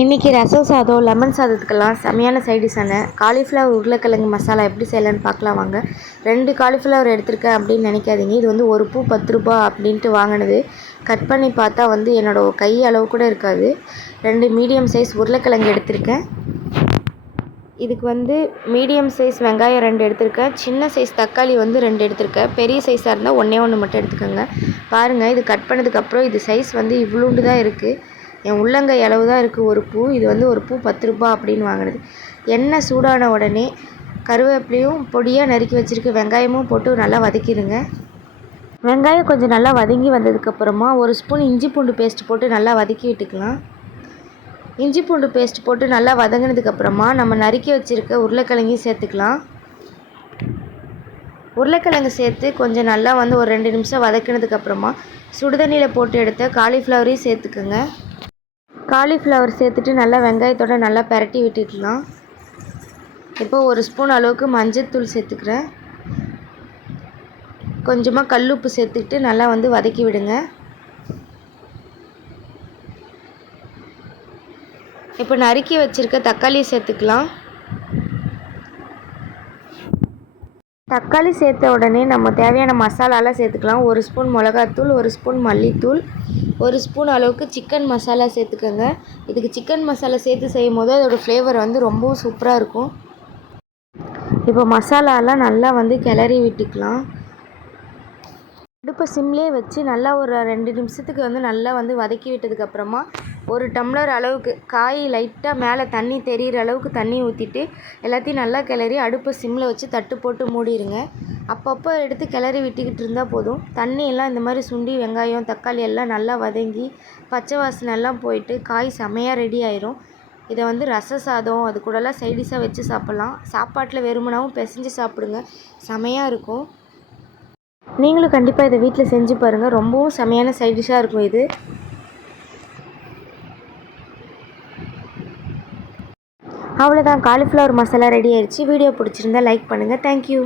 இன்றைக்கி ரசம் சாதம் லெமன் சாதத்துக்கெல்லாம் செமையான சைடிஷான காலிஃப்ளவர் உருளைக்கிழங்கு மசாலா எப்படி செய்யலான்னு பார்க்கலாம் வாங்க. ரெண்டு காலிஃப்ளவர் எடுத்திருக்கேன் அப்படின்னு நினைக்காதீங்க. இது வந்து ஒரு பூ பத்து ரூபா அப்படின்ட்டு வாங்கினது. கட் பண்ணி பார்த்தா வந்து என்னோடய கை அளவு கூட இருக்காது. ரெண்டு மீடியம் சைஸ் உருளைக்கிழங்கு எடுத்திருக்கேன். இதுக்கு வந்து மீடியம் சைஸ் வெங்காயம் ரெண்டு எடுத்திருக்கேன். சின்ன சைஸ் தக்காளி வந்து ரெண்டு எடுத்திருக்கேன். பெரிய சைஸாக இருந்தால் ஒன்றே ஒன்று மட்டும் எடுத்துக்கோங்க. பாருங்கள் இது கட் பண்ணதுக்கப்புறம் இது சைஸ் வந்து இவ்வளோண்டு தான் இருக்குது என் உள்ளங்கை அளவு தான் இருக்குது ஒரு பூ இது வந்து ஒரு பூ பத்து ரூபா அப்படின்னு வாங்கினது. எண்ணெய் சூடான உடனே கருவேப்பிலையும் பொடியாக நறுக்கி வச்சுருக்க. வெங்காயமும் போட்டு நல்லா வதக்கிடுங்க. வெங்காயம் கொஞ்சம் நல்லா வதங்கி வந்ததுக்கப்புறமா ஒரு ஸ்பூன் இஞ்சி பூண்டு பேஸ்ட் போட்டு நல்லா வதக்கி விட்டுக்கலாம். இஞ்சி பூண்டு பேஸ்ட் போட்டு நல்லா வதங்கினதுக்கப்புறமா நம்ம நறுக்கி வச்சுருக்க உருளைக்கிழங்கையும் சேர்த்துக்கலாம். உருளைக்கிழங்கு சேர்த்து கொஞ்சம் நல்லா வந்து ஒரு ரெண்டு நிமிஷம் வதக்கினதுக்கப்புறமா சுடுதண்ணியில் போட்டு எடுத்த காலிஃப்ளவரையும் சேர்த்துக்குங்க. காலிஃப்ளவர் சேர்த்துட்டு நல்லா வெங்காயத்தோடு நல்லா பரட்டி விட்டுக்கலாம். இப்போ ஒரு ஸ்பூன் அளவுக்கு மஞ்சத்தூள் சேர்த்துக்கிறேன். கொஞ்சமாக கல்லுப்பு சேர்த்துக்கிட்டு நல்லா வந்து வதக்கி விடுங்க. இப்போ நறுக்கி வச்சுருக்க தக்காளியை சேர்த்துக்கலாம். தக்காளி சேர்த்த உடனே நம்ம தேவையான மசாலாலாம் சேர்த்துக்கலாம். ஒரு ஸ்பூன் மிளகாத்தூள் ஒரு ஸ்பூன் மல்லித்தூள் ஒரு ஸ்பூன் அளவுக்கு சிக்கன் மசாலா சேர்த்துக்கோங்க. இதுக்கு சிக்கன் மசாலா சேர்த்து செய்யும் போது அதோடய ஃப்ளேவர் வந்து ரொம்பவும் சூப்பராக இருக்கும். இப்போ மசாலாலாம் நல்லா வந்து கிளறி விட்டுக்கலாம். அடுப்பை சிம்லேயே வச்சு நல்லா ஒரு ரெண்டு நிமிஷத்துக்கு வந்து நல்லா வந்து வதக்கி விட்டதுக்கப்புறமா ஒரு டம்ளர் அளவுக்கு காய் லைட்டாக மேலே தண்ணி தெரிகிற அளவுக்கு தண்ணி ஊற்றிட்டு எல்லாத்தையும் நல்லா கிளறி அடுப்பை சிம்மில் வச்சு தட்டு போட்டு மூடிடுங்க அப்பப்போ எடுத்து கிளறி விட்டுக்கிட்டு இருந்தால் போதும். தண்ணியெல்லாம் இந்த மாதிரி சுண்டி வெங்காயம் தக்காளி எல்லாம் நல்லா வதங்கி பச்சை வாசனை எல்லாம் போயிட்டு காய் செமையாக ரெடி ஆயிரும். இதை வந்து ரச சாதம் அது கூடலாம் சைடிஷாக வச்சு சாப்பிட்லாம். சாப்பாட்டில் வெறுமனாவும் பிசைஞ்சு சாப்பிடுங்க. செமையாக இருக்கும். நீங்களும் கண்டிப்பாக இதை வீட்டில் செஞ்சு பாருங்கள் ரொம்பவும் செமையான சைடிஷாக இருக்கும் இது. அவ்வளோதான் காலிஃப்ளவர் மசாலா ரெடி ஆயிடுச்சு. வீடியோ பிடிச்சிருந்தா லைக் பண்ணுங்கள் தேங்க்யூ